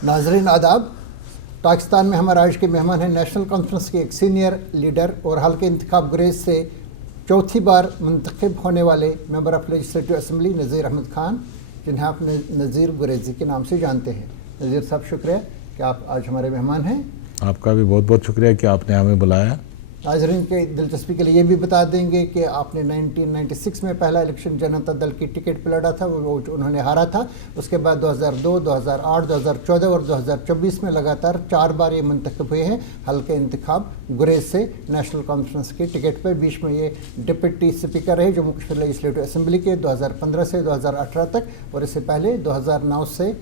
नाजरीन आदाब। पाकिस्तान में हमारे आज के मेहमान हैं नेशनल कॉन्फ्रेंस के एक सीनियर लीडर और हाल के इंतखाब गुरेज से चौथी बार मुंतखब होने वाले मेंबर ऑफ लेजिस्लेटिव असम्बली नज़ीर अहमद खान, जिन्हें आप नज़ीर गुरेजी के नाम से जानते हैं। नज़ीर साहब, शुक्रिया कि आप आज हमारे मेहमान हैं। आपका भी बहुत बहुत शुक्रिया कि आपने हमें बुलाया। नाजरीन के दिलचस्पी के लिए ये भी बता देंगे कि आपने 1996 में पहला इलेक्शन जनता दल की टिकट पर लड़ा था, वो उन्होंने हारा था। उसके बाद 2002, 2008, 2014 और 2024 में लगातार 4 बार ये मुंतखब हुए हैं हल्के इंतखाब गुरेज से नेशनल कॉन्फ्रेंस की टिकट पर। बीच में ये डिप्टी स्पीकर रहे जम्मू कश्मीर लेजिस्लेटिव असम्बली के 2015 से 2018 तक, और इससे पहले 2009 से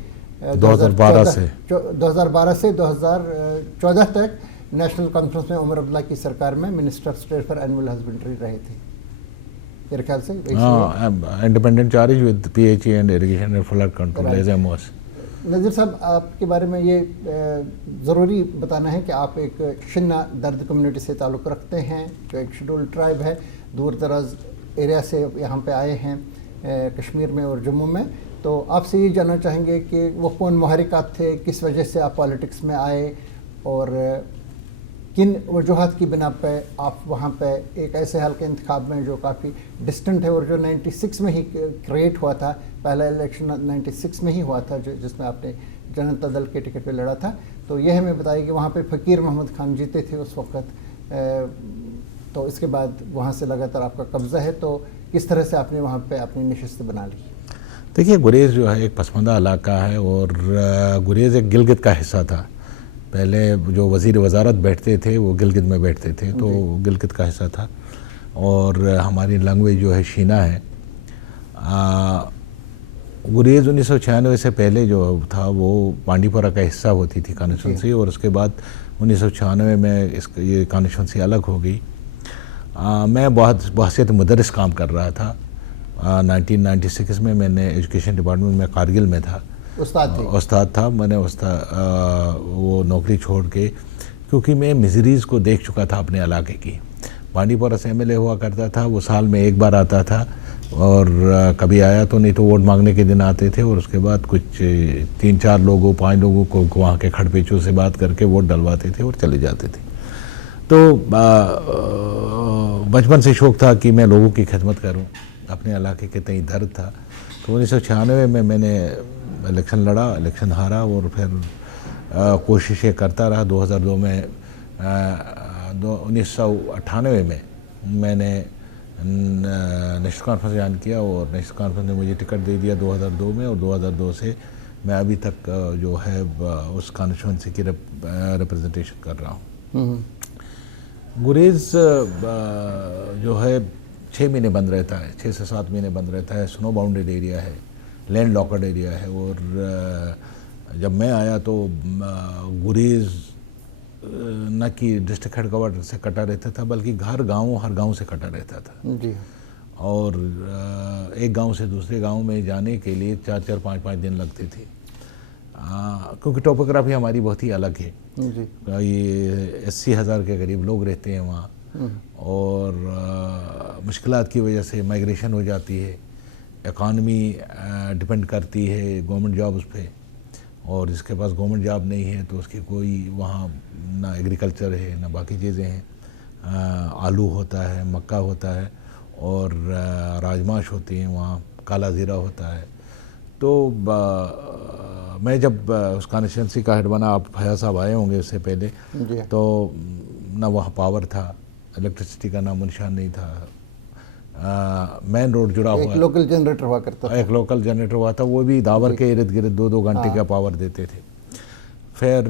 2012 से 2014 तक नेशनल कॉन्फ्रेंस में उमर अब्दुल्ला की सरकार में minister of state for animal husbandry रहे थे, मेरे ख्याल से। Independent charge with PHE and irrigation and flood control as MOS. Nazir साहब, आपके बारे में ये ज़रूरी बताना है कि आप एक शिन्ना दर्द कम्युनिटी से ताल्लुक़ रखते हैं, जो एक शेड्यूल ट्राइब है, दूर दराज एरिया से यहाँ पे आए हैं कश्मीर में और जम्मू में। तो आपसे ये जानना चाहेंगे कि वो कौन मुहरिकात थे, किस वजह से आप पॉलिटिक्स में आए, और किन वजूहात की बिना पे आप वहाँ पे एक ऐसे हल्के इंतखाब में जो काफ़ी डिस्टेंट है और जो 96 में ही क्रिएट हुआ था, पहला इलेक्शन 96 में ही हुआ था जो जिसमें आपने जनता दल के टिकट पे लड़ा था। तो यह हमें बताइए कि वहाँ पे फ़कीर मोहम्मद खान जीते थे उस वक़्त, तो इसके बाद वहाँ से लगातार आपका कब्ज़ा है, तो किस तरह से आपने वहाँ पर अपनी नशिस्त बना ली? देखिए, गुरेज जो है एक पसमानदा इलाका है और गुरेज एक गिलगित का हिस्सा था। पहले जो वज़ीर वज़ारत बैठते थे वो गिलगित में बैठते थे, तो गिलगित का हिस्सा था। और हमारी लैंग्वेज जो है शीना है। गुरेज 1996 से पहले जो था वो बांडीपुरा का हिस्सा होती थी कॉन्स्टिट्यूंसी, और उसके बाद 1996 में ये कॉन्स्टिट्यूंसी अलग हो गई। मैं बहसियत मुदर्रिस काम कर रहा था। 1996 में मैंने एजुकेशन डिपार्टमेंट में कारगिल में था, उस्ताद था। मैंने वो नौकरी छोड़ के, क्योंकि मैं मिजरीज़ को देख चुका था अपने इलाके की। बांडीपुरा से एमएलए हुआ करता था, वो साल में एक बार आता था, और कभी आया तो नहीं तो वोट मांगने के दिन आते थे, और उसके बाद कुछ 3-4 लोगों 5 लोगों को वहाँ के खड़पेचों से बात करके वोट डलवाते थे और चले जाते थे। तो बचपन से शौक़ था कि मैं लोगों की खिदमत करूँ, अपने इलाके के तई दर्द था। तो 1996 में मैंने इलेक्शन लड़ा, इलेक्शन हारा, और फिर कोशिशें करता रहा। 2002 में 1998 में मैंने नेशनल कॉन्फ्रेंस ज्वाइन किया, और नेशनल कॉन्फ्रेंस ने मुझे टिकट दे दिया 2002 में, और 2002 से मैं अभी तक जो है उस कॉन्स्टिट्यूंसी की रिप्रेजेंटेशन कर रहा हूँ। गुरेज जो है 6 महीने बंद रहता है, 6 से 7 महीने बंद रहता है। स्नो बाउंडेड एरिया है, लैंड लॉकड एरिया है। और जब मैं आया तो गुरेज न कि डिस्ट्रिक्ट हेडक्वार्टर से कटा रहता था, बल्कि हर गांव से कटा रहता था जी। और एक गांव से दूसरे गांव में जाने के लिए 4-4, 5-5 दिन लगते थे, क्योंकि टोपोग्राफी हमारी बहुत ही अलग है जी। ये 80,000 के करीब लोग रहते हैं वहाँ, और मुश्किलात की वजह से माइग्रेशन हो जाती है। इकॉनमी डिपेंड करती है गवर्नमेंट जॉब्स पे, और जिसके पास गवर्नमेंट जॉब नहीं है तो उसकी कोई वहाँ ना एग्रीकल्चर है ना बाकी चीज़ें हैं। आलू होता है, मक्का होता है, और राजमाश होती हैं वहाँ, काला ज़ीरा होता है। तो मैं जब उस कॉन्स्टिट्यूंसी का हेड बना, आप फयाज साहब आए होंगे उससे पहले, तो ना वहाँ पावर था, इलेक्ट्रिसिटी का नामो निशान नहीं था। मेन रोड जुड़ा हुआ, एक लोकल जनरेटर हुआ करता था, एक लोकल जनरेटर हुआ था, वो भी दावर के इर्द गिर्द 2-2 घंटे का पावर देते थे। फिर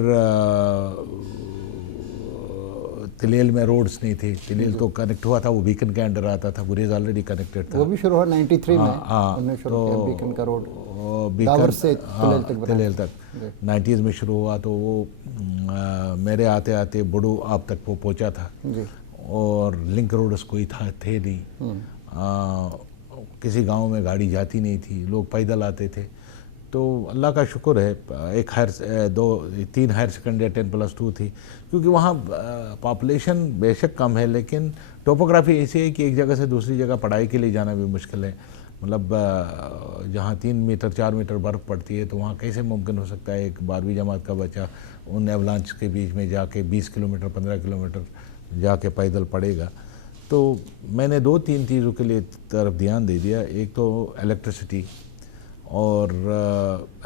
तिलेल में रोड्स नहीं थी। तिलेल तो कनेक्ट हुआ था, वो बीकन के अंडर आता था, गुरेज ऑलरेडी कनेक्टेड था। वो भी शुरू हुआ 93 में, उन्होंने शुरू किया बीकन का रोड, दावर से तिलेल तक 90s में शुरू हुआ। तो वो मेरे आते आते बुडू आप तक वो पहुंचा था जी। और लिंक रोड्स कोई थे नहीं, किसी गांव में गाड़ी जाती नहीं थी, लोग पैदल आते थे। तो अल्लाह का शुक्र है एक तीन हायर सेकेंडरी 10+2 थी, क्योंकि वहाँ पॉपुलेशन बेशक कम है लेकिन टोपोग्राफी ऐसी है कि एक जगह से दूसरी जगह पढ़ाई के लिए जाना भी मुश्किल है। मतलब जहाँ 3 मीटर 4 मीटर बर्फ़ पड़ती है तो वहाँ कैसे मुमकिन हो सकता है एक 12वीं जमात का बच्चा उन एवलांच के बीच में जाके 20 किलोमीटर 15 किलोमीटर जाके पैदल पड़ेगा। तो मैंने 2-3 चीज़ों के लिए तरफ ध्यान दे दिया। एक तो इलेक्ट्रिसिटी, और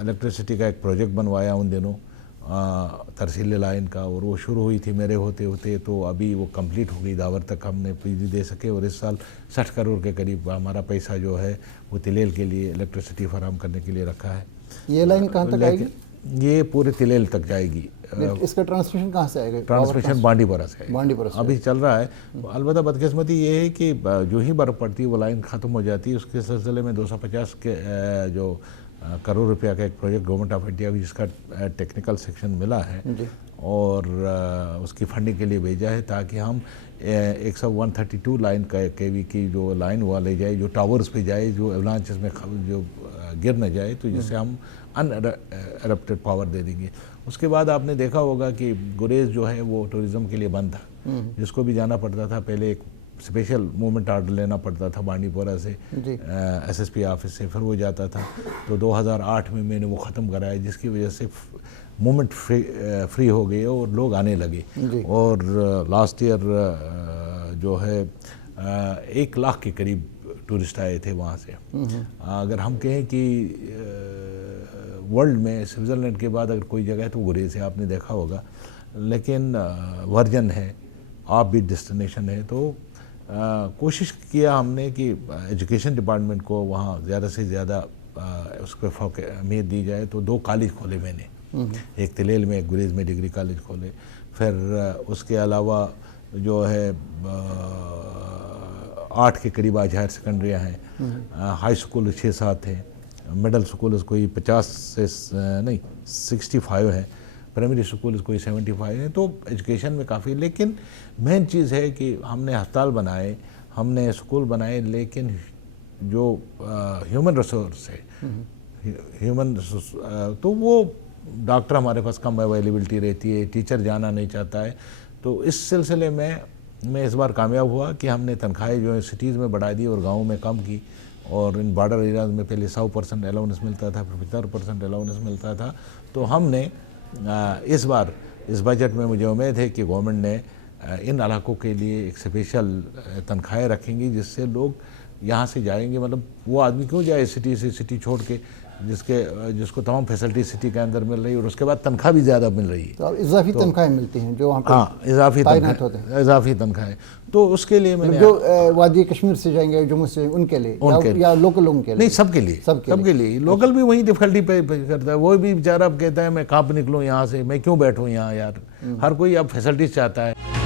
इलेक्ट्रिसिटी का एक प्रोजेक्ट बनवाया उन दिनों तरसील लाइन का, और वो शुरू हुई थी मेरे होते होते, तो अभी वो कंप्लीट हो गई, दावर तक हमने बिजली दे सके। और इस साल 60 करोड़ के करीब हमारा पैसा जो है वो तिलेल के लिए इलेक्ट्रिसिटी फराहम करने के लिए रखा है। ये लाइन कहाँ तक आएगी? ये पूरे तिलेल तक जाएगी। इसका ट्रांसमिशन कहाँ से आएगा? ट्रांसमिशन बांडीपोरा से, बांडीपोरा से अभी चल रहा है। अलबत्ता बदकिस्मती ये है कि जो ही बर्फ़ पड़ती है वो लाइन ख़त्म हो जाती है। उसके सिलसिले में 250 के जो करोड़ रुपया का एक प्रोजेक्ट गवर्नमेंट ऑफ इंडिया को जिसका टेक्निकल सेक्शन मिला है और उसकी फंडिंग के लिए भेजा है, ताकि हम 132 लाइन केवी की जो लाइन हुआ ले जाए, जो टावर्स पे जाए, जो एवलांचेस में जो गिर न जाए, तो जिससे हम अनएरप्टेड पावर दे देंगे। उसके बाद आपने देखा होगा कि गुरेज जो है वो टूरिज़्म के लिए बंद था, जिसको भी जाना पड़ता था पहले एक स्पेशल मूवमेंट आर्डर लेना पड़ता था बांडीपोरा से एसएसपी ऑफिस से, फिर वो जाता था। तो 2008 में मैंने वो ख़त्म कराया, जिसकी वजह से मूवमेंट फ्री हो गई और लोग आने लगे। और लास्ट ईयर जो है 1 लाख के करीब टूरिस्ट आए थे वहाँ से। अगर हम कहें कि वर्ल्ड में स्विट्ज़रलैंड के बाद अगर कोई जगह है तो गुरेज है, आपने देखा होगा। लेकिन वर्जन है, आप भी डेस्टिनेशन है, तो कोशिश किया हमने कि एजुकेशन डिपार्टमेंट को वहाँ ज़्यादा से ज़्यादा उस पर अहमियत दी जाए। तो 2 कॉलेज खोले मैंने, एक तिलेल में, एक गुरेज में डिग्री कॉलेज खोले। फिर उसके अलावा जो है 8 के करीब आज हायर सेकेंडरियाँ हैं, हाई स्कूल 6-7 हैं, मिडल स्कूल कोई 50 से नहीं 65 है, प्राइमरी स्कूल कोई 75 है। तो एजुकेशन में काफ़ी, लेकिन मेन चीज़ है कि हमने अस्पताल बनाए, हमने स्कूल बनाए, लेकिन जो ह्यूमन रिसोर्स है, तो वो डॉक्टर हमारे पास कम अवेलेबिलिटी रहती है, टीचर जाना नहीं चाहता है। तो इस सिलसिले में मैं इस बार कामयाब हुआ कि हमने तनख्वाहें जो है सिटीज़ में बढ़ा दी और गाँव में कम की। और इन बॉर्डर एरियाज़ में पहले 100% अलाउंस मिलता था, फिर 75% अलाउंस मिलता था। तो हमने इस बार इस बजट में मुझे उम्मीद है कि गवर्नमेंट ने इन इलाकों के लिए एक स्पेशल तनख्वाहें रखेंगी, जिससे लोग यहाँ से जाएंगे। मतलब वो आदमी क्यों जाए सिटी से, सिटी छोड़ के, जिसको तमाम फैसिलिटी सिटी के अंदर मिल रही है और उसके बाद तनख्वाह भी ज़्यादा मिल रही है। तो इजाफी तनख्वाहें मिलती हैं जो वहाँ पे, हाँ, इजाफी तनख्वाहें। तो उसके लिए मैंने जो वादी कश्मीर से जाएंगे, जम्मू से, उनके लिए या लोकल लोगों के लिए? नहीं, सबके लिए, सबके लिए। लोकल भी वही डिफिकल्टी पे करता है, वो भी बेचारा अब कहता है मैं कहाँ पे निकलूँ यहाँ से, मैं क्यों बैठूँ यहाँ यार। हर कोई अब फैसिलिटीज चाहता है।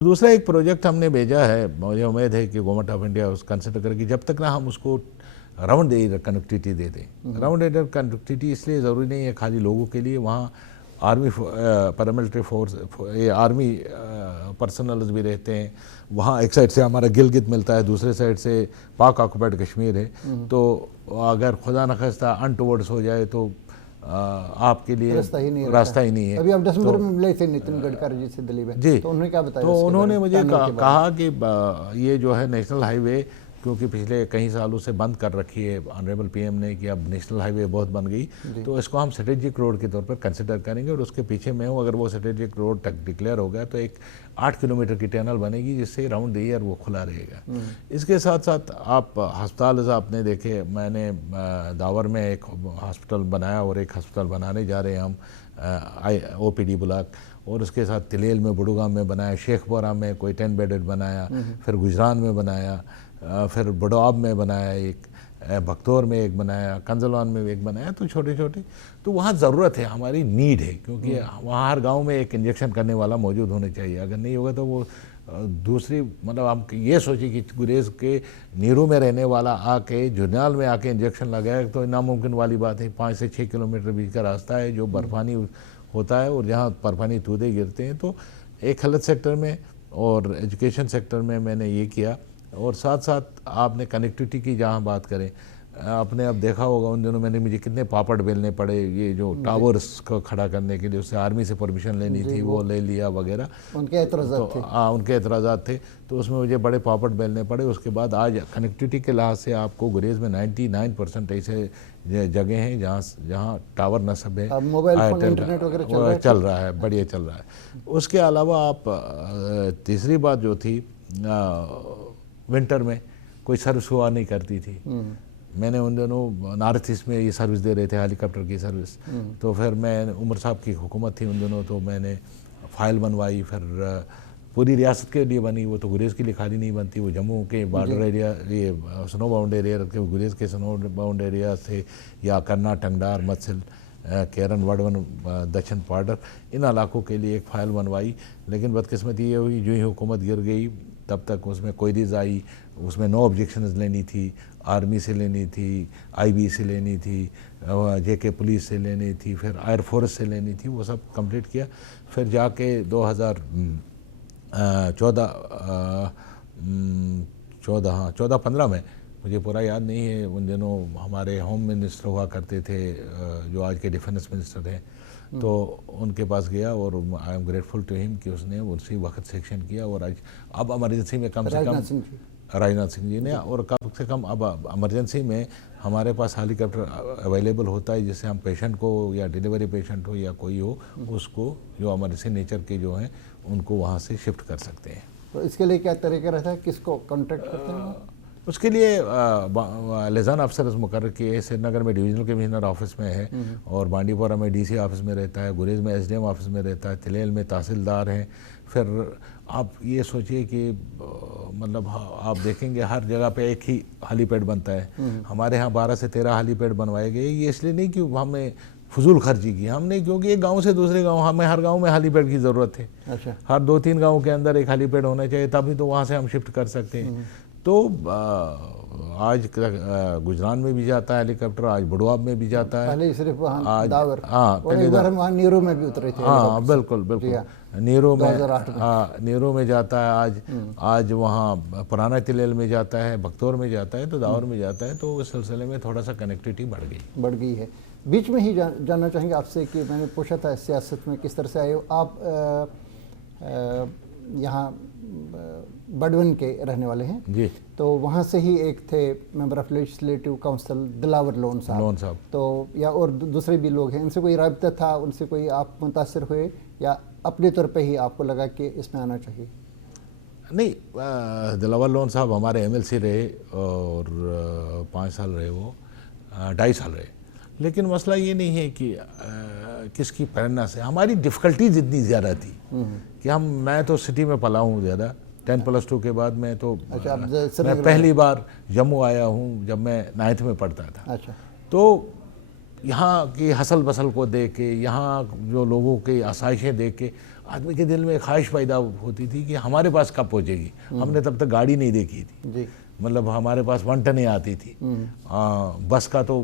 दूसरा एक प्रोजेक्ट हमने भेजा है, मुझे उम्मीद है कि गवर्नमेंट ऑफ इंडिया उस कंसिडर करेगी, जब तक ना हम उसको राउंड एरिया कनेक्टिविटी दे दें। राउंड एरिया कनेक्टिविटी इसलिए ज़रूरी नहीं है खाली लोगों के लिए, वहाँ आर्मी पैरामिलिट्री फोर्स, ये आर्मी पर्सनल्स भी रहते हैं वहाँ। एक साइड से हमारा गिलगित मिलता है, दूसरे साइड से पाक ऑक्युपाइड कश्मीर है। तो अगर खुदा न खास्ता अनटुवर्ड्स हो जाए तो आपके लिए रास्ता ही नहीं है। अभी आप दिसंबर में मिले थे नितिन गडकरी जी से दिल्ली में, जी, तो उन्होंने क्या बताया? तो उन्होंने मुझे कहा कि ये जो है नेशनल हाईवे, क्योंकि पिछले कई सालों से बंद कर रखी है ऑनरेबल पीएम ने कि अब नेशनल हाईवे बहुत बन गई, तो इसको हम स्ट्रेटेजिक रोड के तौर पर कंसिडर करेंगे और उसके पीछे मैं हूँ। अगर वो स्ट्रेटेजिक रोड तक डिक्लेयर हो गया तो एक 8 किलोमीटर की टनल बनेगी जिससे राउंड द ईयर वो खुला रहेगा। इसके साथ साथ आप अस्पताल आपने देखे, मैंने दावर में एक हॉस्पिटल बनाया और एक हॉस्पिटल बनाने जा रहे हैं हम, OPD ब्लॉक, और उसके साथ तिलेल में, बुडुगाम में बनाया, शेखपुरा में कोई 10 बेडेड बनाया, फिर गुजरान में बनाया, फिर बडौब में बनाया एक, भक्तौर में एक बनाया, कंजलवान में एक बनाया। तो छोटे छोटे, तो वहाँ ज़रूरत है, हमारी नीड है, क्योंकि वहाँ हर गांव में एक इंजेक्शन करने वाला मौजूद होना चाहिए। अगर नहीं होगा तो वो दूसरी, मतलब हम ये सोचिए कि गुरेज के नीरू में रहने वाला आके जुर्नाल में आके इंजेक्शन लगाए तो नामुमकिन वाली बात है। 5 से 6 किलोमीटर बीच का रास्ता है जो बर्फानी होता है और जहाँ बर्फानी तूदे गिरते हैं। तो एक हेल्थ सेक्टर में और एजुकेशन सेक्टर में मैंने ये किया, और साथ साथ आपने कनेक्टिविटी की जहाँ बात करें, आपने अब देखा होगा उन दिनों मैंने मुझे कितने पापड़ बेलने पड़े, ये जो टावर्स को खड़ा करने के लिए, उससे आर्मी से परमिशन लेनी थी, वो ले लिया वगैरह, उनके एतराज़ात थे। हाँ, उनके एतराज़ात थे, तो उसमें मुझे बड़े पापड़ बेलने पड़े। उसके बाद आज कनेक्टिविटी के लिहाज से आपको गुरेज में 99% ऐसे जगह हैं जहाँ टावर नस्ब है, मोबाइल फोन इंटरनेट वगैरह चल रहा है, बढ़िया चल रहा है। उसके अलावा आप तीसरी बात जो थी, विंटर में कोई सर्विस हुआ नहीं करती थी। मैंने उन दिनों नॉर्थ ईस्ट में ये सर्विस दे रहे थे, हेलीकॉप्टर की सर्विस। तो फिर मैं, उमर साहब की हुकूमत थी उन दिनों, तो मैंने फ़ाइल बनवाई, फिर पूरी रियासत के लिए बनी। वो तो गुरेज के लिए खाली नहीं बनती, वो जम्मू के बॉर्डर एरिया, ये स्नो बाउंड एरिया के, गुरेज के स्नो बाउंड एरिया से, या करना, टंगडार, मत्सिल, केरन, वडवन, दक्षिण बॉर्डर, इन इलाकों के लिए एक फ़ाइल बनवाई। लेकिन बदकिस्मती ये हुई, जो ही हुकूमत गिर गई तब तक उसमें क्वेरीज आई, उसमें नो ऑब्जेक्शंस लेनी थी, आर्मी से लेनी थी, IB से लेनी थी, JK पुलिस से लेनी थी, फिर एयरफोर्स से लेनी थी, वो सब कंप्लीट किया। फिर जाके 2014-15 में, मुझे पूरा याद नहीं है, उन दिनों हमारे होम मिनिस्टर हुआ करते थे जो आज के डिफेंस मिनिस्टर हैं, तो उनके पास गया और I am grateful to him कि उसने उसी वक्त सेक्शन किया। और आज अब इमरजेंसी में कम से कम राजनाथ सिंह जी ने, और कम से कम अब इमरजेंसी में हमारे पास हेलीकॉप्टर अवेलेबल होता है, जिससे हम पेशेंट को, या डिलीवरी पेशेंट हो या कोई हो, उसको जो इमरजेंसी नेचर के जो हैं उनको वहाँ से शिफ्ट कर सकते हैं। तो इसके लिए क्या तरीका रहता है, किसको कॉन्टेक्ट करते हैं? उसके लिए लिजान अफसर मुकर्रर किए, श्रीनगर में डिविजनल कमिश्नर ऑफिस में है, और बांडीपोरा में DC ऑफिस में रहता है, गुरेज में SDM ऑफिस में रहता है, तिलेल में तहसीलदार हैं। फिर आप ये सोचिए कि मतलब आप देखेंगे हर जगह पे एक ही हेलीपैड बनता है। हमारे यहाँ 12 से 13 हेलीपैड बनवाए गए। ये इसलिए नहीं कि हमने फजूल खर्ची की, हमने, क्योंकि एक गांव से दूसरे गांव, हमें हर गांव में हेलीपैड की ज़रूरत है। अच्छा। हर 2-3 गाँव के अंदर एक हेलीपैड होना चाहिए, तभी तो वहाँ से हम शिफ्ट कर सकते हैं। तो आज गुजरान में भी जाता है हेलीकॉप्टर, आज बुडवाब में भी जाता है। पहले सिर्फ वहाँ दावर, हाँ, पहले बार हम वहाँ नीरो में भी उतरे थे। हाँ, बिल्कुल नीरो में, हाँ, नीरो में जाता है। आज वहाँ पुराना तिलेल में जाता है, भक्तौर में जाता है, तो दावर में जाता है। तो उस सिलसिले में थोड़ा सा कनेक्टिविटी बढ़ गई है। बीच में ही जानना चाहेंगे आपसे कि मैंने पूछा था सियासत में किस तरह से आए हो आप। यहाँ बडवन के रहने वाले हैं जी, तो वहाँ से ही एक थे member of legislative council Dilawar loan साहब, तो या और दूसरे भी लोग हैं, इनसे कोई राब्ता था, उनसे कोई आप मुतासिर हुए, या अपने तौर पे ही आपको लगा कि इसमें आना चाहिए? नहीं, दिलावर लोन साहब हमारे MLC रहे और 5 साल रहे, वो 2.5 साल रहे। लेकिन मसला ये नहीं है कि किसकी प्रेरणा से, हमारी डिफ़िकल्टीज इतनी ज़्यादा थी कि मैं तो सिटी में पला हूँ ज़्यादा। 10+2 के बाद मैं तो मैं पहली बार जम्मू आया हूँ जब मैं 9th में पढ़ता था। अच्छा। तो यहाँ की हसल बसल को देख के, यहाँ जो लोगों की आसाइशें देख के आदमी के दिल में ख्वाहिश पैदा होती थी कि हमारे पास कब पहुँचेगी। हमने तब तक गाड़ी नहीं देखी थी। जी। मतलब हमारे पास 1 टन ही आती थी। बस का तो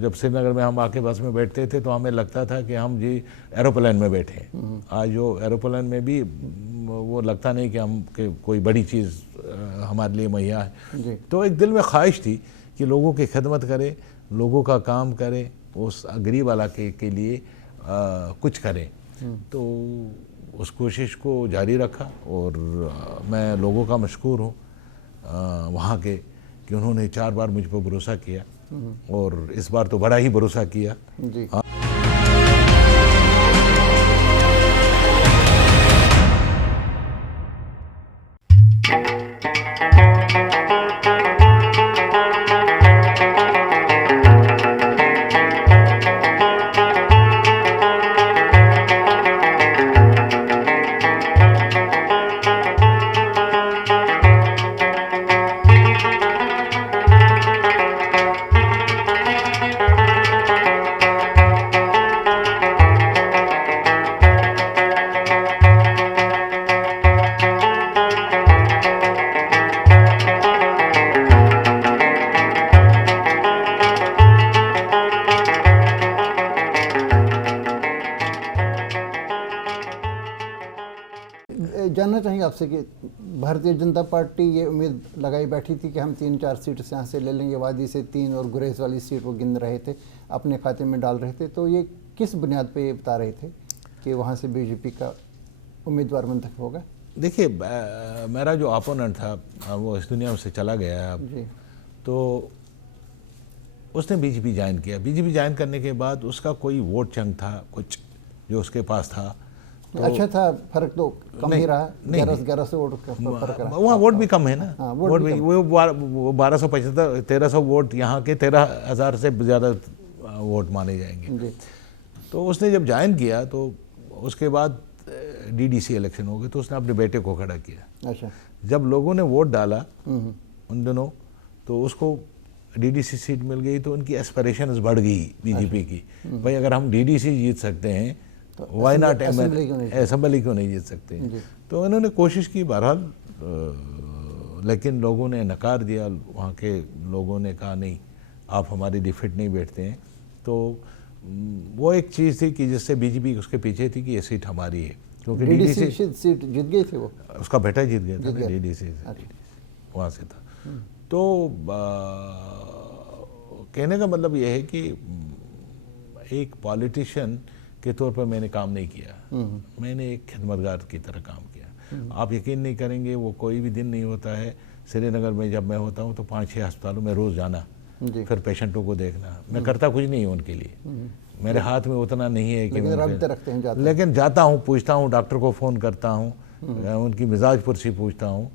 जब श्रीनगर में हम आके बस में बैठते थे तो हमें लगता था कि हम जी एरोप्लेन में बैठे हैं। आज जो एरोप्लेन में भी वो लगता नहीं कि हम कि कोई बड़ी चीज़ हमारे लिए मुहैया है। तो एक दिल में ख्वाहिश थी कि लोगों की खिदमत करें, लोगों का काम करें, उस गरीब इलाके के लिए कुछ करें। तो उस कोशिश को जारी रखा और मैं लोगों का मशकूर हूँ वहाँ के कि उन्होंने 4 बार मुझ पर भरोसा किया और इस बार तो बड़ा ही भरोसा किया जी। जानना चाहेंगे आपसे कि भारतीय जनता पार्टी ये उम्मीद लगाई बैठी थी कि हम 3-4 सीट से यहाँ से ले लेंगे, वादी से 3 और गुरेज वाली सीट वो गिन रहे थे, अपने खाते में डाल रहे थे। तो ये किस बुनियाद पे ये बता रहे थे कि वहाँ से बीजेपी का उम्मीदवार मंतखब होगा? देखिए, मेरा जो अपोनेंट था वो इस दुनिया से चला गया है अब जी। तो उसने बीजेपी ज्वाइन किया। बीजेपी ज्वाइन करने के बाद उसका कोई वोट चंक था कुछ जो उसके पास था। तो अच्छा था, फर्क तो कम ही रहा, 11 से वोट का फर्क रहा। वहाँ वोट भी कम है ना। हाँ, वोट भी वो 1275 1300 वोट यहाँ के 13,000 से ज़्यादा वोट माने जाएंगे। तो उसने जब ज्वाइन किया तो उसके बाद डीडीसी इलेक्शन हो गए तो उसने अपने बेटे को खड़ा किया। अच्छा। जब लोगों ने वोट डाला उन दिनों तो उसको डीडीसी सीट मिल गई तो उनकी एस्पिरेशंस बढ़ गई बीजेपी की। भाई अगर हम डीडीसी जीत सकते हैं वाई नॉट असेंबली क्यों नहीं जीत सकते। तो उन्होंने कोशिश की बहरहाल, लेकिन लोगों ने नकार दिया। वहाँ के लोगों ने कहा नहीं, आप हमारी डिफिट नहीं बैठते हैं। तो वो एक चीज़ थी कि जिससे बीजेपी उसके पीछे थी कि ये सीट हमारी है, क्योंकि डीडीसी सीट जीत गई थी। वो उसका बेटा जीत गया था डीडीसी से, वहाँ से था। तो कहने का मतलब ये है कि एक पॉलिटिशियन के तौर पर मैंने काम नहीं किया, मैंने एक खिदमतगार की तरह काम किया। आप यकीन नहीं करेंगे, वो कोई भी दिन नहीं होता है श्रीनगर में जब मैं होता हूँ तो 5-6 अस्पतालों में रोज़ जाना, फिर पेशेंटों को देखना। मैं करता कुछ नहीं हूँ उनके लिए, मेरे हाथ में उतना नहीं है कि लेकिन जाता हूँ, पूछता हूँ, डॉक्टर को फ़ोन करता हूँ, उनकी मिजाज पुरसी पूछता हूँ।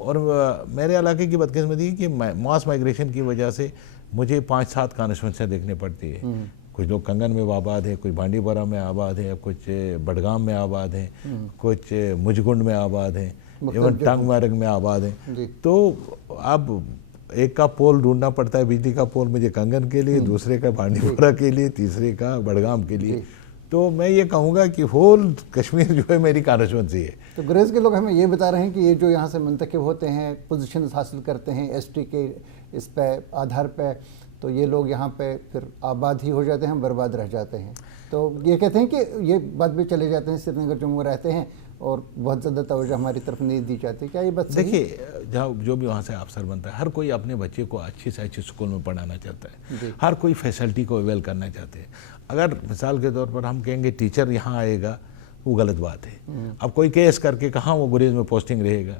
और मेरे इलाके की बदकिस्मती कि मास माइग्रेशन की वजह से मुझे 5-7 कॉन्स्टिट्यूंसियां देखनी पड़ती है। कुछ लोग कंगन में आबाद है, कुछ बांडीपुरा में आबाद है, कुछ बडगाम में आबाद है, कुछ मुजगुंड में आबाद है, इवन टांगमार्ग में आबाद है। तो अब एक का पोल ढूंढना पड़ता है, बिजली का पोल मुझे कंगन के लिए, दूसरे का बांडीपुरा के लिए, तीसरे का बडगाम के लिए। तो मैं ये कहूँगा कि होल कश्मीर जो है मेरी कॉन्स्टिट्यूंसी है। तो गुरेज के लोग हमें ये बता रहे हैं कि ये जो यहाँ से मुंतखब होते हैं, पोजीशन हासिल करते हैं एसटी के इस पे आधार पे, तो ये लोग यहाँ पे फिर आबाद ही हो जाते हैं, बर्बाद रह जाते हैं। तो ये कहते हैं कि ये बाद में चले जाते हैं, श्रीनगर जम्मू रहते हैं और बहुत ज़्यादा तवज्जो हमारी तरफ नहीं दी जाती। क्या ये बात सही है? देखिए, जहाँ जो भी वहाँ से अफसर बनता है, हर कोई अपने बच्चे को अच्छी से अच्छी स्कूल में पढ़ाना चाहता है, हर कोई फैसिलिटी को अवेल करना चाहते हैं। अगर मिसाल के तौर पर हम कहेंगे टीचर यहाँ आएगा, वो गलत बात है। अब कोई केएस करके कहाँ वो गुरेज में पोस्टिंग रहेगा,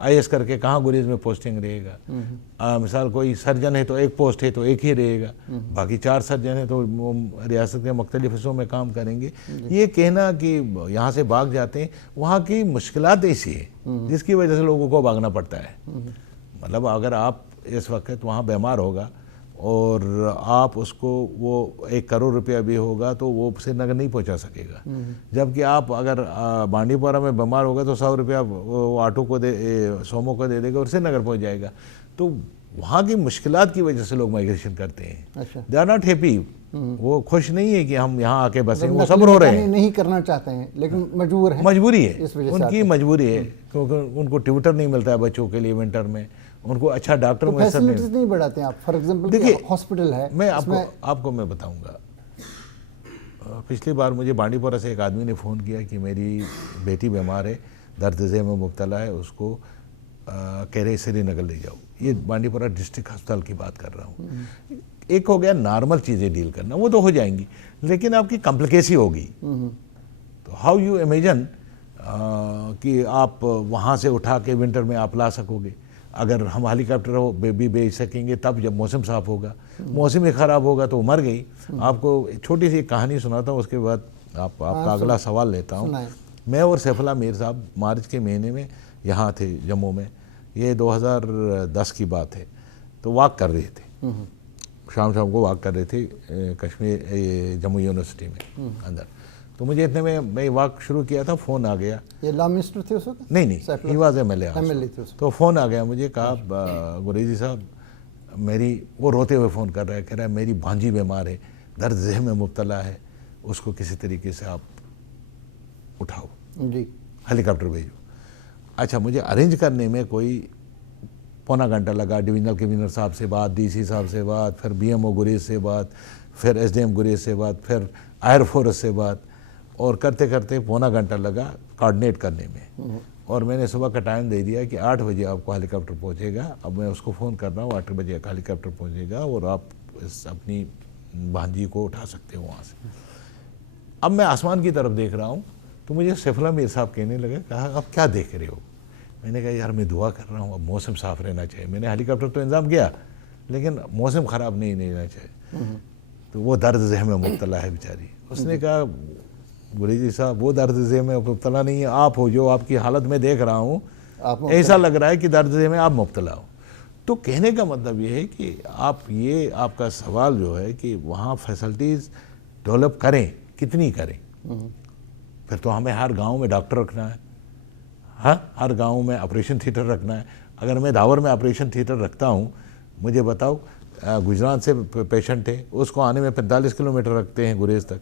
आईएएस करके कहाँ गुरेज में पोस्टिंग रहेगा। मिसाल कोई सर्जन है तो एक पोस्ट है तो एक ही रहेगा, बाकी 4 सर्जन है तो वो रियासत के मुख्तलिफ हिस्सों में काम करेंगे। ये कहना कि यहाँ से भाग जाते हैं, वहाँ की मुश्किलात ऐसी है जिसकी वजह से लोगों को भागना पड़ता है। मतलब अगर आप इस वक्त वहाँ बीमार होगा और आप उसको वो 1 करोड़ रुपया भी होगा तो वो श्रीनगर नहीं पहुंचा सकेगा, जबकि आप अगर बांडीपुरा में बीमार होगा तो 100 रुपया वो ऑटो को सोमो को दे देगा और श्रीनगर पहुंच जाएगा। तो वहाँ की मुश्किलात की वजह से लोग माइग्रेशन करते हैं। अच्छा। दे आर नॉट हैप्पी, वो खुश नहीं है कि हम यहाँ आके बसें, वो सब रो रहे हैं, नहीं करना चाहते हैं लेकिन मजबूरी है, उनकी मजबूरी है, क्योंकि उनको ट्यूटर नहीं मिलता है बच्चों के लिए विंटर में, उनको अच्छा डॉक्टर तो मैसर फैसिलिटीज नहीं बढ़ाते हैं आप? फॉर एग्जांपल देखिए, हॉस्पिटल है, मैं आपको मैं बताऊंगा। पिछली बार मुझे बांडीपोरा से एक आदमी ने फ़ोन किया कि मेरी बेटी बीमार है, दर्द ज़े में मुब्तला है, उसको कह रहे श्रीनगर ले जाओ। ये बांडीपोरा डिस्ट्रिक्ट अस्पताल की बात कर रहा हूँ। एक हो गया नॉर्मल चीज़ें डील करना, वो तो हो जाएंगी, लेकिन आपकी कॉम्प्लिकेसी होगी। तो हाउ यू इमेजिन कि आप वहाँ से उठा के विंटर में आप ला सकोगे? अगर हम हेलीकॉप्टर भी भेज सकेंगे तब जब मौसम साफ़ होगा, मौसम ही ख़राब होगा तो मर गई। आपको छोटी सी कहानी सुनाता हूँ, उसके बाद आपका अगला सवाल लेता हूँ। मैं और सैफुल्लाह मीर साहब मार्च के महीने में यहाँ थे जम्मू में, ये 2010 की बात है। तो वॉक कर रहे थे, शाम को वॉक कर रहे थे कश्मीर जम्मू यूनिवर्सिटी में अंदर। तो मुझे इतने में मैं वॉक शुरू किया था, फ़ोन आ गया। ये लॉ मिनिस्टर थे उस वक्त? नहीं, ही वाज एमएलए। तो फ़ोन आ गया मुझे, कहा गुरेजी साहब मेरी, वो रोते हुए फ़ोन कर रहा है, कह रहा है मेरी भांजी बीमार है, दर्द ज़ेह में मुब्तला है, उसको किसी तरीके से आप उठाओ जी, हेलीकॉप्टर भेजो। अच्छा, मुझे अरेंज करने में कोई पौना घंटा लगा। डिविजनल कमिश्नर साहब से बात, डीसी साहब से बात, फिर बीएमओ गुरेज से बात, फिर एसडीएम गुरेज से बात, फिर एयरफोर्स से बात, और करते करते पौना घंटा लगा कोऑर्डिनेट करने में। और मैंने सुबह का टाइम दे दिया कि 8 बजे आपको हेलीकॉप्टर पहुंचेगा। अब मैं उसको फ़ोन कर रहा हूँ, 8 बजे हेलीकॉप्टर पहुंचेगा और आप अपनी भांजी को उठा सकते हो वहाँ से। अब मैं आसमान की तरफ देख रहा हूँ तो मुझे सैफुल्लाह मीर साहब कहने लगे, कहा अब क्या देख रहे हो? मैंने कहा यार मैं दुआ कर रहा हूँ, अब मौसम साफ़ रहना चाहिए। मैंने हेलीकॉप्टर तो इंतज़ाम किया, लेकिन मौसम ख़राब नहीं रहना चाहिए। तो वो दर्द ज़ेह में मुब्तला है बेचारी। उसने कहा गुरेजी साहब वो दर्द ज़ेह में मुब्तला नहीं है, आप हो, जो आपकी हालत में देख रहा हूँ ऐसा लग रहा है कि दर्द ज़ेह में आप मुब्तला हो। तो कहने का मतलब ये है कि आप, ये आपका सवाल जो है कि वहाँ फैसिलिटीज़ डेवलप करें, कितनी करें? फिर तो हमें हर गांव में डॉक्टर रखना है, हाँ, हर गांव में ऑपरेशन थिएटर रखना है। अगर मैं दावर में ऑपरेशन थिएटर रखता हूँ, मुझे बताओ गुजरात से पेशेंट है, उसको आने में 45 किलोमीटर रखते हैं गुरेज तक।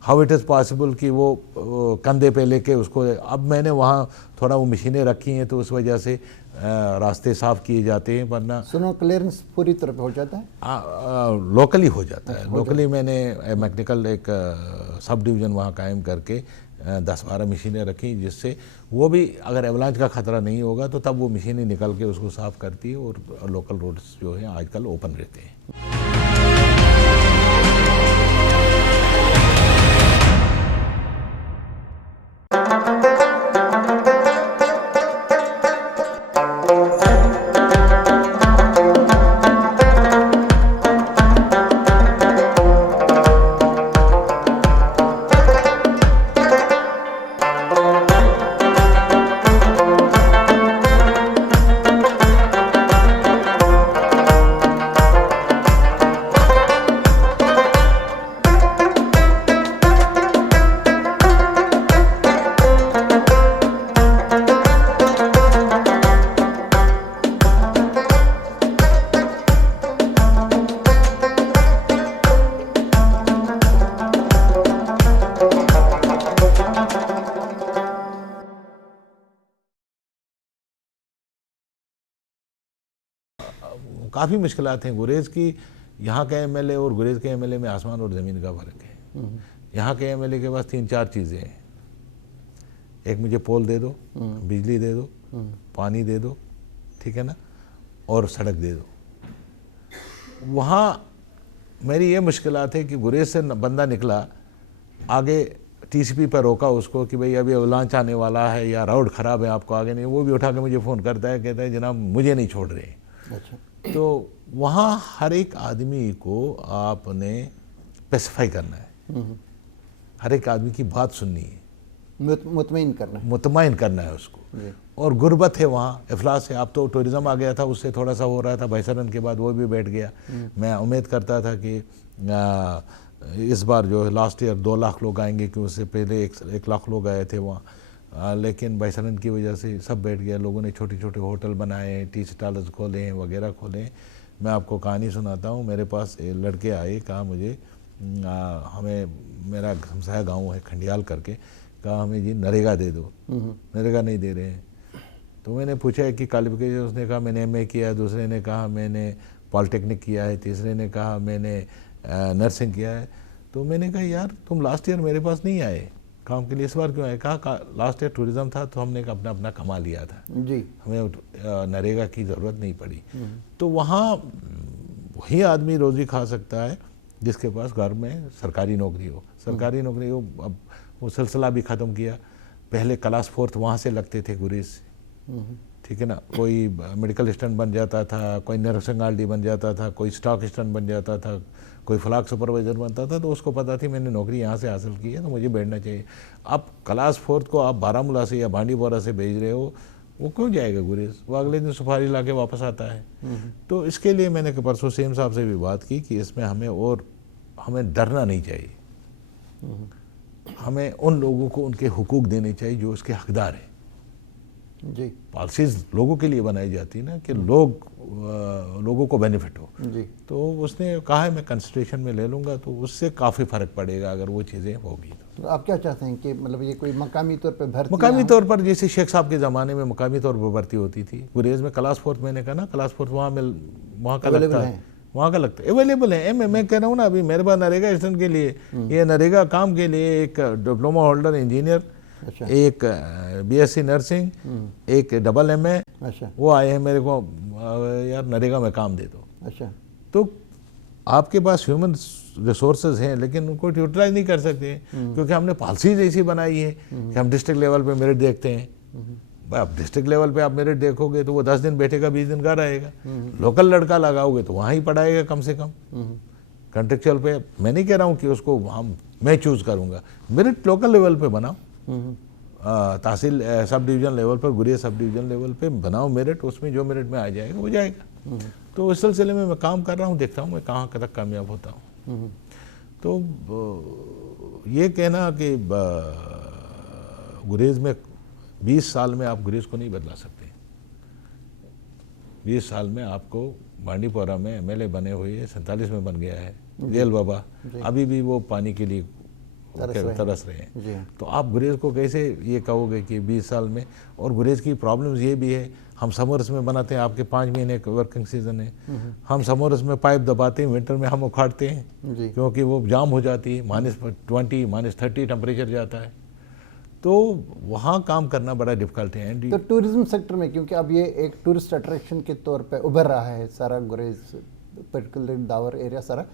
हाउ इट इज़ पॉसिबल कि वो कंधे पे लेके उसको, अब मैंने वहाँ थोड़ा वो मशीनें रखी हैं तो उस वजह से रास्ते साफ़ किए जाते हैं, वरना सुनो क्लियरेंस पूरी तरह हो जाता है, लोकली हो जाता है। लोकली मैंने मैकेनिकल एक सब डिवीज़न वहाँ कायम करके 10-12 मशीनें रखी, जिससे वो भी अगर एवलांच का ख़तरा नहीं होगा तो तब वो मशीनें निकल के उसको साफ़ करती है और लोकल रोड्स जो हैं आजकल ओपन रहते हैं। काफ़ी मुश्किलात हैं गुरेज की। यहाँ के एमएलए और गुरेज के एमएलए में आसमान और ज़मीन का फ़र्क है। यहाँ के एमएलए के पास 3-4 चीज़ें हैं। एक, मुझे पोल दे दो, बिजली दे दो, पानी दे दो, ठीक है ना, और सड़क दे दो। वहाँ मेरी ये मुश्किलात है कि गुरेज से बंदा निकला, आगे टीसीपी पर रोका उसको कि भाई अभी अवलांच आने वाला है या रोड ख़राब है, आपको आगे नहीं, वो भी उठा के मुझे फ़ोन करता है, कहता है जनाब मुझे नहीं छोड़ रहे। अच्छा, तो वहाँ हर एक आदमी को आपने स्पेसिफाई करना है, हर एक आदमी की बात सुननी है, मुतमईन करना है उसको। और गुर्बत है वहाँ, इफलास है। अब तो टूरिज़्म आ गया था, उससे थोड़ा सा हो रहा था, भाईसरन के बाद वो भी बैठ गया। मैं उम्मीद करता था कि इस बार जो लास्ट ईयर 2 लाख लोग आएंगे, कि उससे पहले 1 लाख लोग आए थे वहाँ, लेकिन भाईसरन की वजह से सब बैठ गया। लोगों ने छोटे छोटे होटल बनाए हैं, टी स्टॉल्स खोले हैं, वगैरह खोले हैं। मैं आपको कहानी सुनाता हूँ। मेरे पास लड़के आए, कहा मुझे हमें, मेरा हमसाया गांव है खंडियाल करके, कहा हमें जी नरेगा दे दो। नरेगा नहीं दे रहे हैं। तो तो मैंने पूछा कि क्वालिफिकेशन, उसने कहा मैंने एमए किया है, दूसरे ने कहा मैंने पॉलिटेक्निक किया है, तीसरे ने कहा मैंने नर्सिंग किया है। तो मैंने कहा यार तुम लास्ट ईयर मेरे पास नहीं आए काम के लिए, इस बार क्यों आए? कहा लास्ट ईयर टूरिज्म था तो हमने अपना अपना कमा लिया था जी, हमें नरेगा की ज़रूरत नहीं पड़ी। तो वहाँ वही आदमी रोज़ी खा सकता है जिसके पास घर में सरकारी नौकरी हो। सरकारी नौकरी हो, अब वो सिलसिला भी ख़त्म किया। पहले क्लास 4 वहाँ से लगते थे गुरेज से, ठीक है ना। कोई मेडिकल असिस्टेंट बन जाता था, कोई नर्सिंग आर.डी बन जाता था, कोई स्टॉक असिस्टेंट बन जाता था, कोई फ्लैग सुपरवाइज़र बनता था। तो उसको पता थी मैंने नौकरी यहाँ से हासिल की है तो मुझे बैठना चाहिए। अब क्लास 4 को आप बारामूला से या बांडीपोरा से भेज रहे हो, वो क्यों जाएगा गुरेज? वो अगले दिन सुपारी ला के वापस आता है। तो इसके लिए मैंने परसों सीएम साहब से भी बात की कि इसमें हमें डरना नहीं चाहिए। हमें उन लोगों को उनके हुकूक देने चाहिए जो उसके हकदार हैं। जी, पॉलिसीज लोगों के लिए बनाई जाती है ना कि लोगों को बेनिफिट हो। जी, तो उसने कहा है मैं कंसिडरेशन में ले लूँगा, तो उससे काफ़ी फ़र्क पड़ेगा अगर वो चीज़ें होगी। तो आप क्या चाहते हैं कि मतलब ये कोई मकामी तौर पे भर्ती? मकामी तौर पर जैसे शेख साहब के ज़माने में मकामी तौर पर भर्ती होती थी गुरेज में। क्लास 4 मैंने कहा ना, क्लास 4 वहाँ का लगता है, वहाँ का लगता है, अवेलेबल है। मैं कह रहा हूँ ना, अभी मेरे पास नरेगा असिस्टेंट के लिए, ये नरेगा काम के लिए एक डिप्लोमा होल्डर इंजीनियर, अच्छा, एक बीएससी नर्सिंग, एक डबल एमए, अच्छा, वो आए हैं मेरे को, यार नरेगा में काम दे दो। अच्छा, तो आपके पास ह्यूमन रिसोर्सेज हैं लेकिन उनको यूटिलाइज नहीं कर सकते क्योंकि हमने पॉलिसीज ऐसी बनाई है कि हम डिस्ट्रिक्ट लेवल पे मेरिट देखते हैं। भाई आप डिस्ट्रिक्ट लेवल पे आप मेरिट देखोगे तो वो 10 दिन बैठेगा, 20 दिन घर आएगा। लोकल लड़का लगाओगे तो वहाँ ही पढ़ाएगा कम से कम। कॉन्ट्रेक्चुअल पे मैं नहीं कह रहा हूँ कि उसको मैं चूज़ करूँगा, मेरिट लोकल लेवल पे बनाओ, तहसील सब डिवीज़न लेवल पर, गुरेज सब डिवीज़न लेवल पे बनाओ मेरिट, उसमें जो मेरिट में आ जाएगा वो जाएगा। तो इस सिलसिले में मैं काम कर रहा हूँ, देखता हूँ मैं कहाँ तक कामयाब होता हूँ। तो ये कहना कि गुरेज में 20 साल में आप गुरेज को नहीं बदला सकते। 20 साल में आपको बांडीपोरा में एमएलए बने हुए 47 में बन गया है जेल बाबा, अभी भी वो पानी के लिए तरस रहे हैं। तो आप गुरेज को कैसे ये कहोगे कि 20 साल में? और गुरेज की प्रॉब्लम्स ये भी है, हम समर्स में बनाते हैं, आपके 5 महीने का वर्किंग सीजन है, हम समर्स में पाइप दबाते हैं, विंटर में हम उखाड़ते हैं क्योंकि वो जाम हो जाती है, -20 -30 टेम्परेचर जाता है। तो वहाँ काम करना बड़ा डिफिकल्ट है। तो टूरिज्म सेक्टर में, क्योंकि अब ये एक टूरिस्ट अट्रैक्शन के तौर पे उभर रहा है सारा गुरेज, पर्टिकुलर दावर एरिया सारा,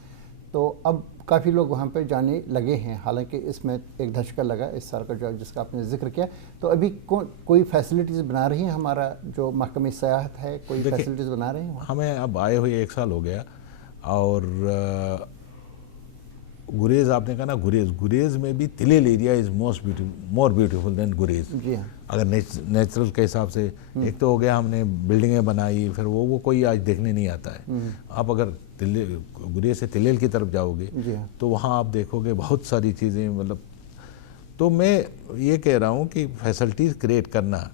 तो अब काफ़ी लोग वहाँ पे जाने लगे हैं। हालांकि इसमें एक धचका लगा इस साल का जो जिसका आपने जिक्र किया। तो अभी कोई फैसिलिटीज़ बना रही हैं हमारा जो महकमे सयाहत है, कोई फैसिलिटीज़ बना रहे हैं? हमें अब आए हुए 1 साल हो गया और गुरेज आपने कहा ना, गुरेज में भी Tulail area is more beautiful than Gurez. जी हाँ, अगर नेचुरल के हिसाब से एक तो हो गया हमने बिल्डिंगें बनाई, फिर वो कोई आज देखने नहीं आता है। आप अगर गुरेज से तिलेल की तरफ जाओगे तो वहाँ आप देखोगे बहुत सारी चीज़ें, मतलब तो मैं ये कह रहा हूँ कि फैसिलिटीज़ क्रिएट करना,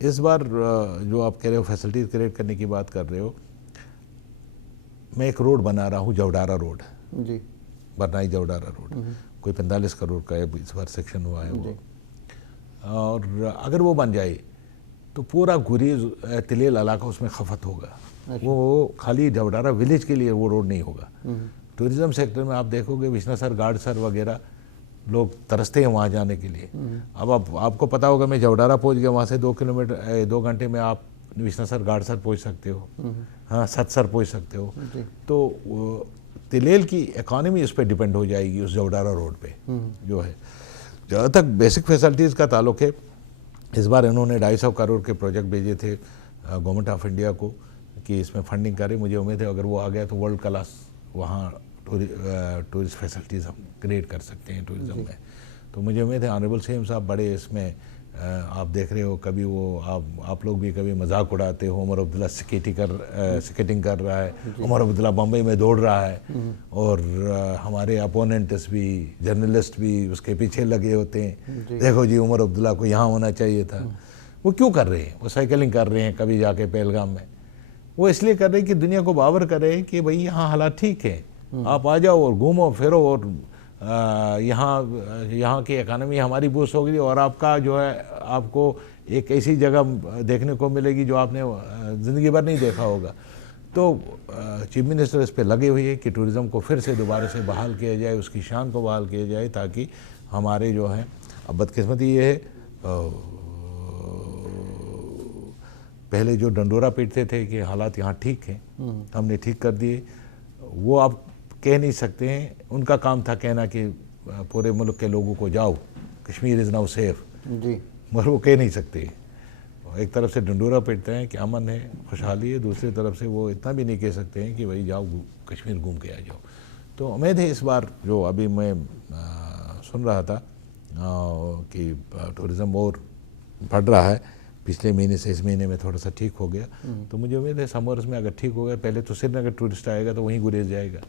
इस बार जो आप कह रहे हो फैसिलिटीज़ क्रिएट करने की बात कर रहे हो, मैं एक रोड बना रहा हूँ, जवडारा रोड जी, बरनाई जवडारा रोड, कोई 45 करोड़ का इस बार सेक्शन हुआ है वो। और अगर वो बन जाए तो पूरा गुरेज तिलेल इलाका उसमें खपत होगा। वो खाली जवडारा विलेज के लिए वो रोड नहीं होगा। टूरिज्म सेक्टर में आप देखोगे विश्नासर, गाड़सर वगैरह लोग तरसते हैं वहाँ जाने के लिए। अब आपको पता होगा, मैं जवडारा पहुँच गया, वहाँ से 2 घंटे में आप विश्नासर गाड़सर पहुँच सकते हो, हाँ सतसर पहुँच सकते हो। तो तिलेल की इकॉनमी उस पर डिपेंड हो जाएगी, उस जवडारा रोड पे जो है। जहाँ तक बेसिक फैसिलिटीज़ का ताल्लुक है, इस बार इन्होंने 250 करोड़ के प्रोजेक्ट भेजे थे गवर्नमेंट ऑफ इंडिया को कि इसमें फंडिंग करें। मुझे उम्मीद है अगर वो आ गया तो वर्ल्ड क्लास वहाँ टूरिस्ट फैसिलिटीज़ हम क्रिएट कर सकते हैं टूरिज़्म में। तो मुझे उम्मीद है ऑनरेबल सीएम साहब बड़े इसमें आप देख रहे हो, कभी वो आप लोग भी कभी मजाक उड़ाते हो, उमर अब्दुल्ला स्केटिंग कर रहा है, उमर अब्दुल्ला बम्बई में दौड़ रहा है, और हमारे अपोनेंट्स भी, जर्नलिस्ट भी उसके पीछे लगे होते हैं, देखो जी उमर अब्दुल्ला को यहाँ होना चाहिए था। वो क्यों कर रहे हैं? वो साइकिलिंग कर रहे हैं कभी जाके पहलगाम में, वो इसलिए कर रहे हैं कि दुनिया को बावर करे कि भाई यहाँ हालात ठीक है, आप आ जाओ और घूमो फिरो और यहाँ की इकानमी हमारी बूस्ट होगी और आपका जो है आपको एक ऐसी जगह देखने को मिलेगी जो आपने ज़िंदगी भर नहीं देखा होगा। तो चीफ मिनिस्टर इस पे लगे हुए हैं कि टूरिज़्म को फिर से दोबारा से बहाल किया जाए, उसकी शान को बहाल किया जाए, ताकि हमारे जो हैं, अब बदकिस्मती ये है पहले जो डंडोरा पीटते थे कि हालात यहाँ ठीक हैं, हमने ठीक कर दिए, वो आप कह नहीं सकते हैं। उनका काम था कहना कि पूरे मुल्क के लोगों को जाओ, कश्मीर इज़ नाउ सेफ जी, मगर वो कह नहीं सकते। एक तरफ से डंडोरा पीटते हैं कि अमन है, खुशहाली है, दूसरी तरफ से वो इतना भी नहीं कह सकते हैं कि भाई जाओ कश्मीर घूम के आ जाओ। तो उम्मीद है इस बार जो अभी मैं सुन रहा था कि टूरिज़्म और बढ़ रहा है, पिछले महीने से इस महीने में थोड़ा सा ठीक हो गया, तो मुझे उम्मीद है समर्स में अगर ठीक हो गया, पहले तो श्रीनगर टूरिस्ट आएगा तो वहीं गुरेज जाएगा,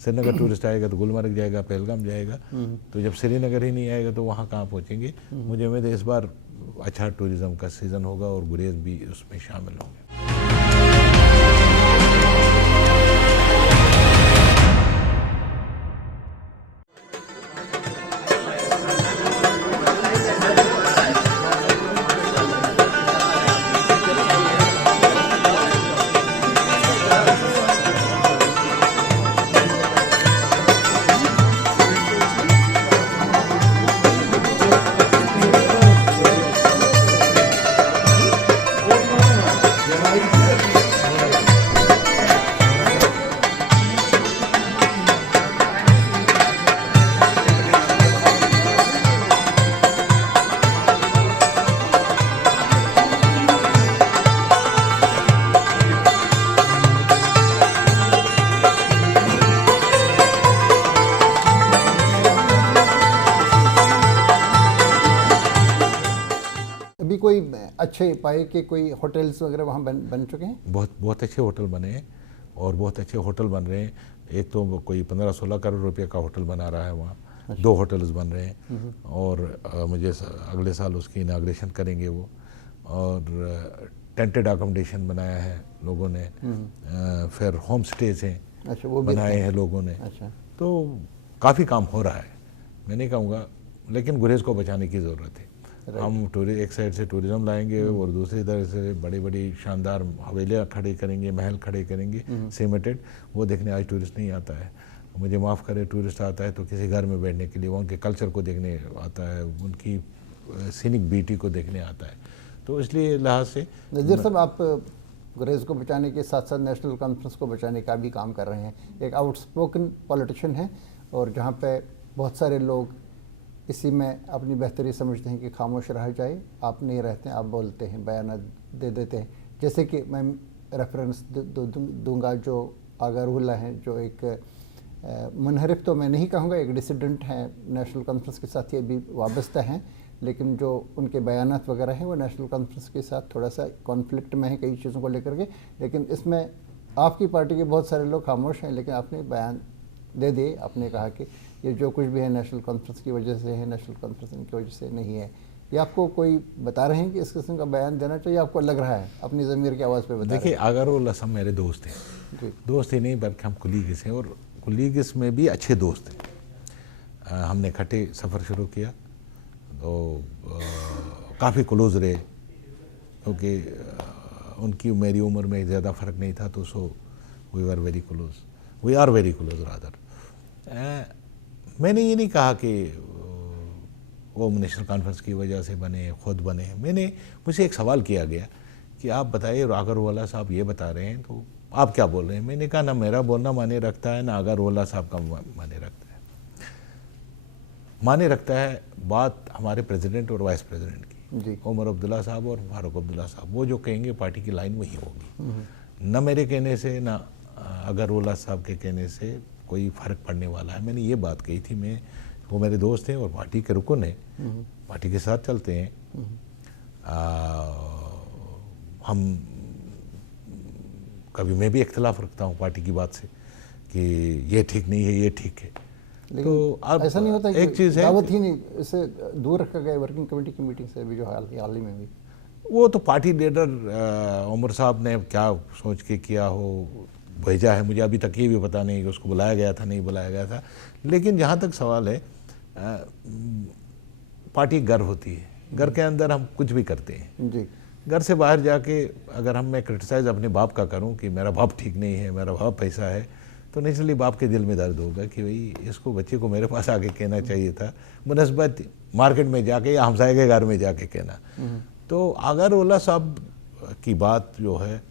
श्रीनगर टूरिस्ट आएगा तो गुलमर्ग जाएगा, पहलगाम जाएगा, तो जब श्रीनगर ही नहीं आएगा तो वहाँ कहाँ पहुँचेंगे। मुझे उम्मीद है इस बार अच्छा टूरिज़्म का सीज़न होगा और गुरेज भी उसमें शामिल होंगे। अभी कोई अच्छे पाए कि कोई होटल्स वगैरह वहाँ बन चुके हैं? बहुत अच्छे होटल बने हैं और बहुत अच्छे होटल बन रहे हैं। एक तो कोई 15-16 करोड़ रुपए का होटल बना रहा है वहाँ, 2 होटल्स बन रहे हैं और मुझे अगले साल उसकी इनाग्रेशन करेंगे वो। और टेंटेड अकोमोडेशन बनाया है लोगों ने, फिर होम स्टेज हैं, अच्छा, वो भी बनाए हैं लोगों ने। अच्छा, तो काफ़ी काम हो रहा है, मैं नहीं कहूँगा, लेकिन गुरेज को बचाने की ज़रूरत है। हम एक साइड से टूरिज़्म लाएंगे और दूसरी तरफ से बड़ी बड़ी शानदार हवेलियाँ खड़े करेंगे, महल खड़े करेंगे सीमेंटेड, वो देखने आज टूरिस्ट नहीं आता है। मुझे माफ़ करे, टूरिस्ट आता है तो किसी घर में बैठने के लिए, वो उनके कल्चर को देखने आता है, उनकी सीनिक ब्यूटी को देखने आता है। तो इसलिए लिहाज से नज़ीर साहब, आप गुरेज को बचाने के साथ साथ नेशनल कॉन्फ्रेंस को बचाने का भी काम कर रहे हैं। एक आउटस्पोकन पॉलिटिशियन है और जहाँ पे बहुत सारे लोग इसी में अपनी बेहतरी समझते हैं कि खामोश रह जाए, आप नहीं रहते हैं, आप बोलते हैं, बयान दे देते हैं। जैसे कि मैं रेफरेंस दूंगा जो आगारुल्लाह हैं, जो एक मुनहरिफ तो मैं नहीं कहूँगा, एक डिसिडेंट हैं, नेशनल कॉन्फ्रेंस के साथ ये भी वाबस्ता हैं, लेकिन जो उनके बयानात वगैरह हैं वो नेशनल कॉन्फ्रेंस के साथ थोड़ा सा कॉन्फ्लिक्ट में है कई चीज़ों को लेकर के। लेकिन इसमें आपकी पार्टी के बहुत सारे लोग खामोश हैं, लेकिन आपने बयान दे दिए, आपने कहा कि ये जो कुछ भी है नेशनल कॉन्फ्रेंस की वजह से है, नेशनल कॉन्फ्रेंस की वजह से नहीं है। ये आपको कोई बता रहे हैं कि इस किस्म का बयान देना चाहिए, आपको लग रहा है अपनी ज़मीर की आवाज़ पे बता? देखिए, अगारुल्लाह सब मेरे दोस्त हैं, दोस्त ही नहीं बल्कि हम कुलीग्स हैं, और कुलीग्स में भी अच्छे दोस्त हैं। हमने इकट्ठे सफ़र शुरू किया तो काफ़ी क्लोज़ रहे, क्योंकि उनकी मेरी उम्र में ज़्यादा फ़र्क नहीं था, तो so we are very close rather. मैंने ये नहीं कहा कि वो नेशनल कॉन्फ्रेंस की वजह से बने, खुद बने। मुझसे एक सवाल किया गया कि आप बताइए, अगारुल्लाह साहब ये बता रहे हैं तो आप क्या बोल रहे हैं? मैंने कहा ना मेरा बोलना माने रखता है, ना अगारुल्लाह साहब का माने रखता है। माने रखता है बात हमारे प्रेसिडेंट और वाइस प्रेसिडेंट की, उमर अब्दुल्ला साहब और फारूक अब्दुल्ला साहब। वो जो कहेंगे पार्टी की लाइन वही होगी, न मेरे कहने से ना अगारुल्लाह साहब के कहने से कोई फ़र्क पड़ने वाला है। मैंने ये बात कही थी, वो मेरे दोस्त हैं और पार्टी के रुकन हैं, पार्टी के साथ चलते हैं। हम कभी मैं भी इख्तलाफ रखता हूँ पार्टी की बात से कि ये ठीक नहीं है, ये ठीक है। तो अब ऐसा नहीं होता, एक चीज़ है, दावत ही नहीं, इसे दूर रखा गया वर्किंग कमेटी की मीटिंग से भी जो हाल ही में हुई। वो तो पार्टी लीडर उमर साहब ने क्या सोच के किया हो, भेजा है, मुझे अभी तक ये भी पता नहीं कि उसको बुलाया गया था नहीं बुलाया गया था। लेकिन जहाँ तक सवाल है, पार्टी घर होती है, घर के अंदर हम कुछ भी करते हैं जी। घर से बाहर जाके अगर मैं क्रिटिसाइज अपने बाप का करूं कि मेरा बाप ठीक नहीं है, मेरा बाप पैसा है, तो नेचुरली बाप के दिल में दर्द होगा कि भाई इसको बच्चे को मेरे पास आके कहना चाहिए था, बनस्बत मार्केट में जाके या हमसाये के घर में जाके कहना। तो अगरवाला साहब की बात जो है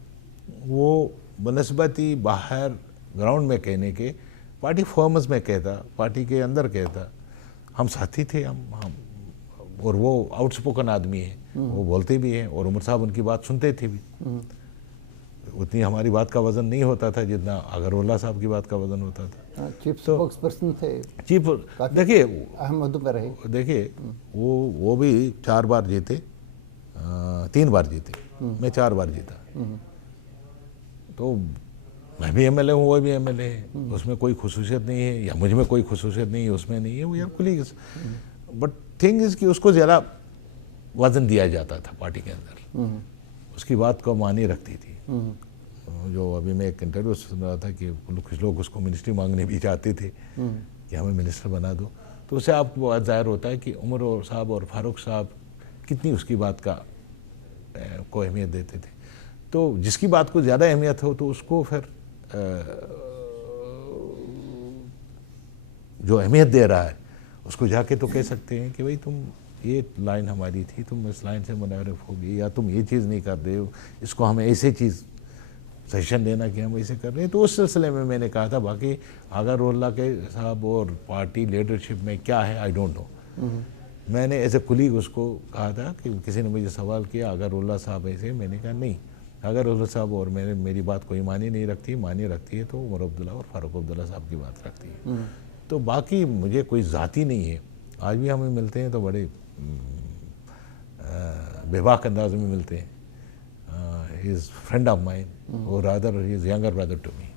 वो बनस्बत ही बाहर ग्राउंड में कहने के, पार्टी फॉर्म्स में कहता, पार्टी के अंदर कहता, हम साथी थे, हम और वो आउटस्पोकन आदमी है, वो बोलते भी हैं और उमर साहब उनकी बात सुनते थे भी। उतनी हमारी बात का वजन नहीं होता था जितना अगरवाला साहब की बात का वजन होता था। चीफ स्पोक्सपर्सन थे, चीफ देखिए अहम मुद्दों पर रहे। देखिए वो भी 4 बार जीते, 3 बार जीते, मैं 4 बार जीता। तो मैं भी एमएलए हूँ, वो भी एमएलए है, उसमें कोई खुसूसियत नहीं है या मुझ में कोई खुसूसियत नहीं है, उसमें नहीं है, वो यार कुलीग्स। बट थिंग इज कि उसको ज़्यादा वजन दिया जाता था पार्टी के अंदर, उसकी बात को मानी रखती थी। जो अभी मैं एक इंटरव्यू सुन रहा था कि कुछ लोग उसको मिनिस्ट्री मांगने भी चाहते थे कि हमें मिनिस्टर बना दो, तो उससे आपको बात जाहिर होता है कि उमर साहब और फारूक साहब कितनी उसकी बात का को अहमियत देते थे। तो जिसकी बात को ज़्यादा अहमियत हो तो उसको फिर जो अहमियत दे रहा है उसको जाके तो कह सकते हैं कि भाई तुम ये लाइन हमारी थी, तुम इस लाइन से मुनारिफ होगी, या तुम ये चीज़ नहीं कर रहे हो, इसको हमें ऐसे चीज़ सजेशन देना कि हम ऐसे कर रहे हैं। तो उस सिलसिले में मैंने कहा था, बाकी अगरवाला के साहब और पार्टी लीडरशिप में क्या है आई डोंट नो। मैंने एज ए कुलीग उसको कहा था कि किसी ने मुझे सवाल किया अगरवाला साहब ऐसे, मैंने कहा नहीं, अगरवाला साहब और मेरी बात कोई मानी नहीं रखती, मानी रखती है तो उमर अब्दुल्ला और फारूक अब्दुल्ला साहब की बात रखती है। तो बाकी मुझे कोई ज़ाती नहीं है, आज भी हमें मिलते हैं तो बड़े बेबाक अंदाज में मिलते हैं। He is friend of mine और rather he is younger brother to me.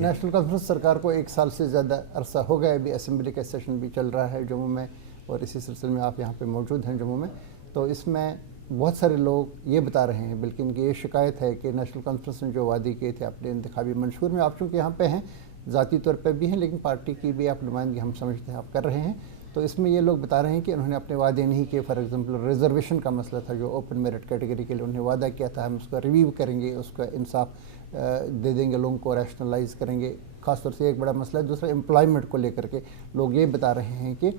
National Conference सरकार को 1 साल से ज़्यादा अरसा हो गया, अभी असेंबली का सेशन भी चल रहा है जम्मू में, और इसी सिलसिले में आप यहाँ पे मौजूद हैं जम्मू में। तो इसमें बहुत सारे लोग ये बता रहे हैं, बल्कि इनकी ये शिकायत है कि नेशनल कॉन्फ्रेंस ने जो वादे किए थे अपने इंतखाबी मंशूर में, आप चूँकि यहाँ पे हैं, ज़ाती तौर पर भी हैं, लेकिन पार्टी की भी आप नुमाइंदगी हम समझते हैं आप कर रहे हैं। तो इसमें ये लोग बता रहे हैं कि उन्होंने अपने वादे नहीं किए। फॉर एग्जांपल रिजर्वेशन का मसला था, जो ओपन मेरिट कैटेगरी के लिए उन्होंने वादा किया था, हम उसका रिव्यू करेंगे, उसका इंसाफ दे देंगे लोगों को, रैशनलाइज करेंगे। ख़ासतौर से एक बड़ा मसला है। दूसरा एम्प्लॉयमेंट को लेकर के लोग ये बता रहे हैं कि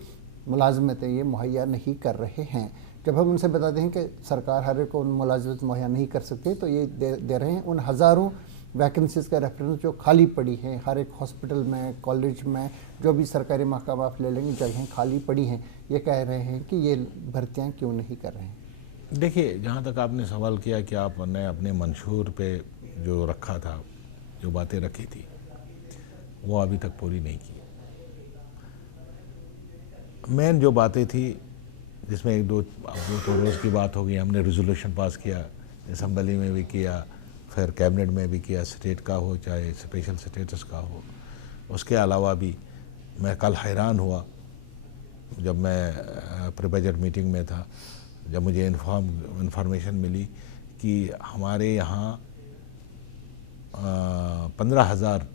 मुलाजमतें ये मुहैया नहीं कर रहे हैं। जब हम उनसे बताते हैं कि सरकार हर एक को मुलाजमत मुहैया नहीं कर सकती, तो ये दे रहे हैं उन हज़ारों वैकेंसीज़ का रेफरेंस जो खाली पड़ी हैं हर एक हॉस्पिटल में, कॉलेज में, जो भी सरकारी महकमा आप ले लेंगे, जगहें खाली पड़ी हैं। ये कह रहे हैं कि ये भर्तियाँ क्यों नहीं कर रहे हैं। देखिए, जहाँ तक आपने सवाल किया कि आपने अपने मंशूर पे जो रखा था, जो बातें रखी थी, वो अभी तक पूरी नहीं की। मेन जो बातें थी, जिसमें 1-2 रोज़ की बात होगी, हमने रेजोल्यूशन पास किया, असम्बली में भी किया, फिर कैबिनेट में भी किया, स्टेट का हो चाहे स्पेशल स्टेटस का हो। उसके अलावा भी मैं कल हैरान हुआ जब मैं प्री बजट मीटिंग में था, जब मुझे इन्फॉर्मेशन मिली कि हमारे यहाँ 15,000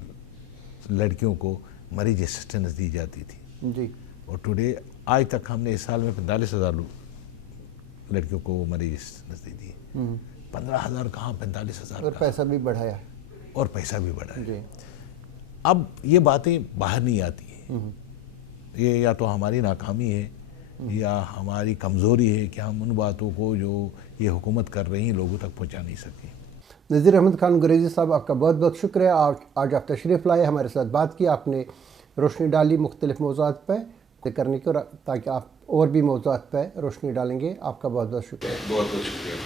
लड़कियों को मरीज असिस्टेंस दी जाती थी जी, और टुडे आज तक हमने इस साल में 45,000 लड़कियों को मरीज असिस्टेंस दी थी। 15,000 कहाँ, 45,000। और पैसा भी बढ़ाया है। और पैसा भी बढ़ा है। जी। अब ये बातें बाहर नहीं आती हैं, ये या तो हमारी नाकामी है या हमारी कमज़ोरी है कि हम उन बातों को जो ये हुकूमत कर रही हैं लोगों तक पहुंचा नहीं सके। नज़ीर अहमद खान गुरेज़ी साहब, आपका बहुत बहुत शुक्रिया। आज आप तशरीफ़ लाए, हमारे साथ बात की, आपने रोशनी डाली मुख्तलिफ़ मौज़ूआत पर करने को, ताकि आप और भी मौज़ूआत पर रोशनी डालेंगे। आपका बहुत बहुत शुक्रिया। बहुत बहुत शुक्रिया।